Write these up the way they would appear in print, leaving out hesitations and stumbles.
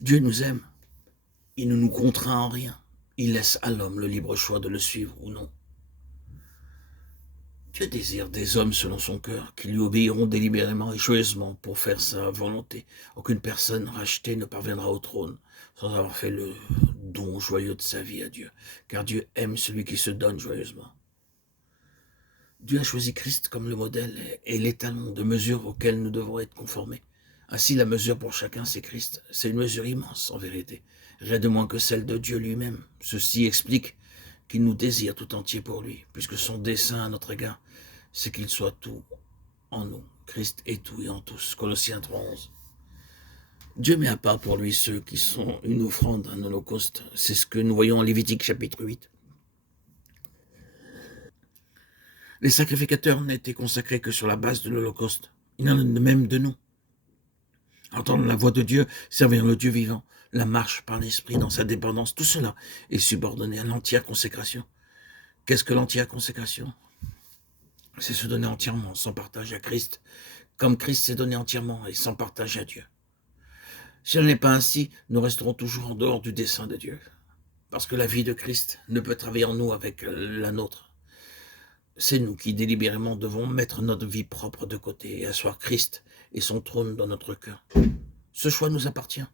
Dieu nous aime, il ne nous contraint en rien. Il laisse à l'homme le libre choix de le suivre ou non. Dieu désire des hommes selon son cœur, qui lui obéiront délibérément et joyeusement pour faire sa volonté. Aucune personne rachetée ne parviendra au trône sans avoir fait le don joyeux de sa vie à Dieu, car Dieu aime celui qui se donne joyeusement. Dieu a choisi Christ comme le modèle et l'étalon de mesure auquel nous devons être conformés. Ainsi, la mesure pour chacun, c'est Christ. C'est une mesure immense, en vérité, rien de moins que celle de Dieu lui-même. Ceci explique qu'il nous désire tout entier pour lui, puisque son dessein à notre égard, c'est qu'il soit tout en nous. Christ est tout et en tous. Colossiens 3:11. Dieu met à part pour lui ceux qui sont une offrande, un holocauste. C'est ce que nous voyons en Lévitique chapitre 8. Les sacrificateurs n'étaient consacrés que sur la base de l'holocauste. Il en est de même de nous. Entendre la voix de Dieu, servir le Dieu vivant, la marche par l'esprit dans sa dépendance, tout cela est subordonné à l'entière consécration. Qu'est-ce que l'entière consécration? C'est se donner entièrement, sans partage à Christ, comme Christ s'est donné entièrement et sans partage à Dieu. Si ce n'est pas ainsi, nous resterons toujours en dehors du dessein de Dieu, parce que la vie de Christ ne peut travailler en nous avec la nôtre. C'est nous qui délibérément devons mettre notre vie propre de côté et asseoir Christ et son trône dans notre cœur. Ce choix nous appartient.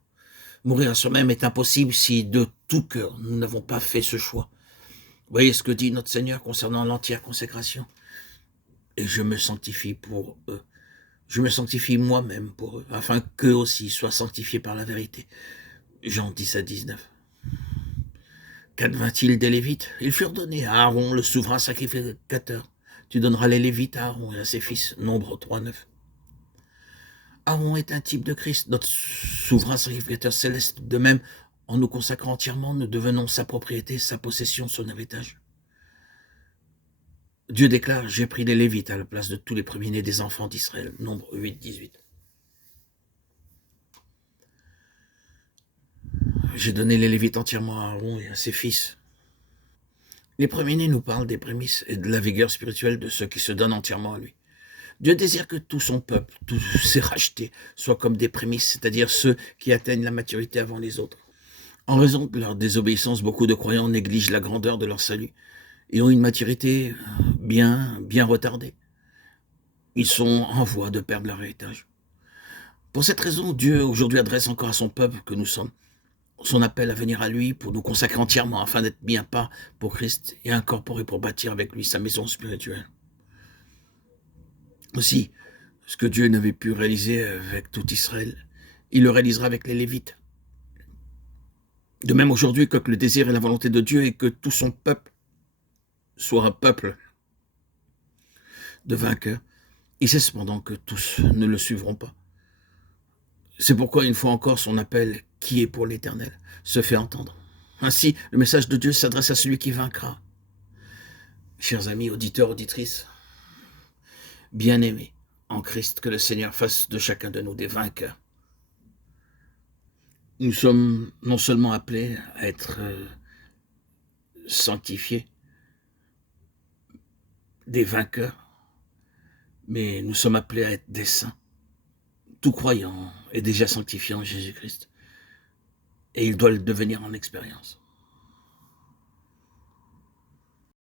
Mourir à soi-même est impossible si de tout cœur nous n'avons pas fait ce choix. Voyez ce que dit notre Seigneur concernant l'entière consécration. Et je me sanctifie pour eux. Je me sanctifie moi-même pour eux, afin qu'eux aussi soient sanctifiés par la vérité. Jean 10:19. Qu'advint-il des Lévites? Ils furent donnés à Aaron, le souverain sacrificateur. Tu donneras les Lévites à Aaron et à ses fils. Nombre 3:9. Aaron est un type de Christ, notre souverain sacrificateur céleste. De même, en nous consacrant entièrement, nous devenons sa propriété, sa possession, son héritage. Dieu déclare, j'ai pris les Lévites à la place de tous les premiers-nés des enfants d'Israël. Nombre 8:18. J'ai donné les Lévites entièrement à Aaron et à ses fils. Les premiers-nés nous parlent des prémices et de la vigueur spirituelle de ceux qui se donnent entièrement à lui. Dieu désire que tout son peuple, tous ses rachetés, soient comme des prémices, c'est-à-dire ceux qui atteignent la maturité avant les autres. En raison de leur désobéissance, beaucoup de croyants négligent la grandeur de leur salut et ont une maturité bien retardée. Ils sont en voie de perdre leur héritage. Pour cette raison, Dieu aujourd'hui adresse encore à son peuple que nous sommes son appel à venir à lui pour nous consacrer entièrement afin d'être mis à part pour Christ et incorporés pour bâtir avec lui sa maison spirituelle. Aussi, ce que Dieu n'avait pu réaliser avec tout Israël, il le réalisera avec les Lévites. De même aujourd'hui, que le désir et la volonté de Dieu est que tout son peuple soit un peuple de vainqueurs. Il sait cependant que tous ne le suivront pas. C'est pourquoi, une fois encore, son appel, qui est pour l'Éternel, se fait entendre. Ainsi, le message de Dieu s'adresse à celui qui vaincra. Chers amis, auditeurs, auditrices, bien-aimés en Christ, que le Seigneur fasse de chacun de nous des vainqueurs. Nous sommes non seulement appelés à être sanctifiés, des vainqueurs, mais nous sommes appelés à être des saints. Tout croyant est déjà sanctifié en Jésus-Christ, et il doit le devenir en expérience.